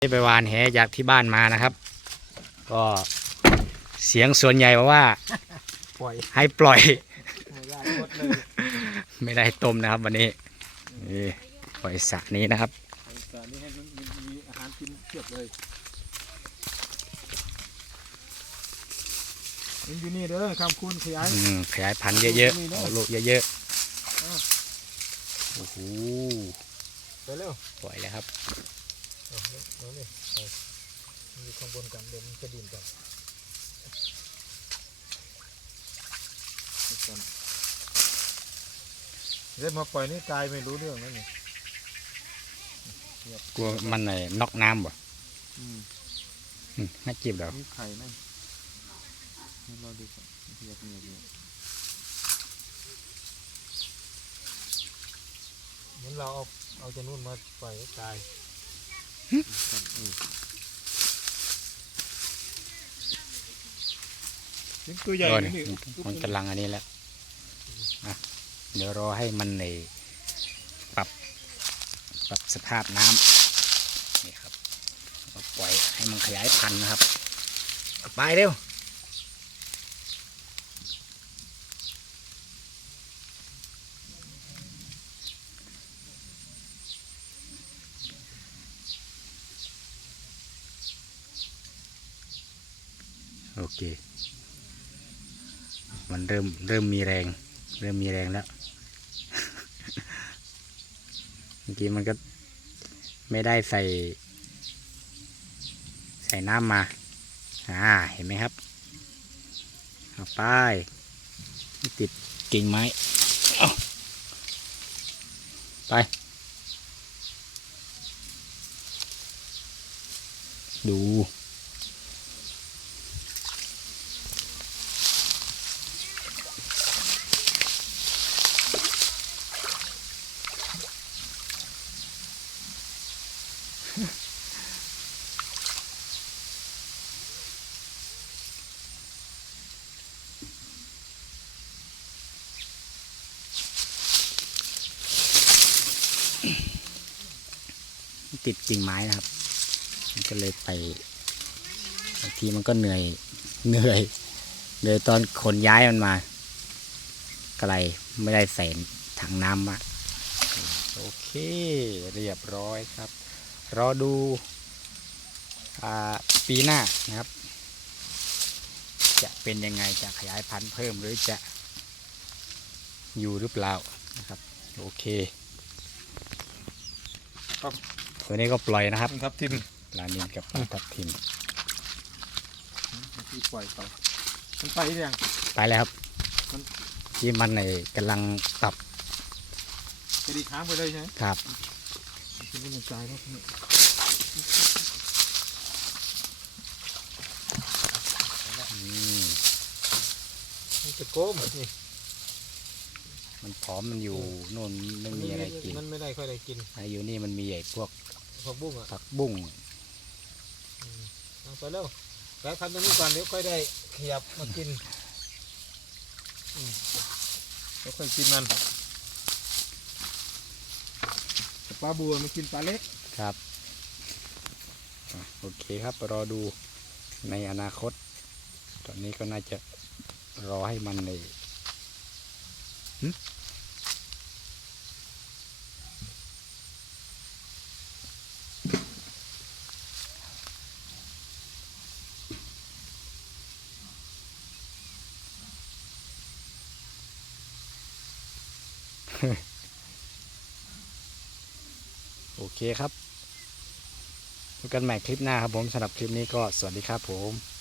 ได้ไปวานแหจากที่บ้านมานะครับ ก็เสียงส่วนใหญ่บอกว่าปล่อยให้ปล่อย ไม่ได้หมดเลยไม่ได้ต้มนะครับวันนี้นี่ปล่อยสระนี้นะครับแต่นี่ให้มันมีมีอาหารกินเพียบเลยมันอยู่นี่เด้อคำคุณขยายอืมขยายพันธุ์เยอะๆเอาลูกเยอะๆโอ้โหไปเร็วปล่อยแล้วครับ เอาเร็วเอาเลยไปมันอยู่ข้างบนกันเดี๋ยวมันจะดิ่นกันนี่นเดี๋ยวมาปล่อยนี่ตายไม่รู้เรื่องนั่นนี่กลัวมันไหนนอกน้ำบ่อืมอืมน่าจีบเดี๋ยวนี่ไข่นั่นให้เราดูก่อนเงียบเงียบเงียบเหมือนเราเอาเอาจากนู่นมาปล่อยให้ตาย ตัวใหญ่ก็เลยนี่นี่มันกำลังอันนี้แล้วอะเดี๋ยวรอให้มันในปรับปรับสภาพน้ำนี่ครับก็ปล่อยให้มันขยายพันธุ์นะครับเอาไปเร็ว โอเค มันเริ่มเริ่มมีแรง เริ่มมีแรงแล้ว เมื่อกี้มันก็ไม่ได้ใส่ ใส่น้ำมา อ่า เห็นไหมครับเอาไปติดกิ่งไม้เอาไป ดู ติดกิ่งไม้นะครับ มันก็เลยไปบางทีมันก็เหนื่อยเหนื่อยเลยตอนขนย้ายมันมาไกลไม่ได้ใส่ถังน้ำมาโอเคเรียบร้อยครับ รอดูอปีหน้านะครับ จะเป็นยังไงจะขยายพันธุ์เพิ่มหรือจะอยู่หรือเปล่านะครับ โอเคครับ ตัวนี้ก็ปล่อยนะครับครับทิมปลานินกับปลาทับทิมที่ปล่อยไปมันไปหรือยังไปแล้วครับมันที่มันในกำลังปรับกระดิกค้างไปเลยใช่ไหมครับคุณไม่ต้องจ่ายครับนี่อืมมันจะโก้มนี่มันผอมมันอยู่โน่นไม่มีอะไรกินมันไม่ได้ค่อยได้กินอายุนี่มันมีไอ้พวก ผักบุ้งอะผักบุ้งเอาไปแล้วแล้พันธุ์ตรงนี้ก่อนเดี๋ยวค่อยได้ขยับมากินอืมเดี๋ยวค่อยกินมันแต่ปลาบัวมันกินปลาเล็กครับอะโอเคครับรอดูในอนาคต ตอนนี้ก็น่าจะรอให้มันในหึ โอเคครับพบกันใหม่คลิปหน้าครับผมสำหรับคลิปนี้ก็สวัสดีครับผม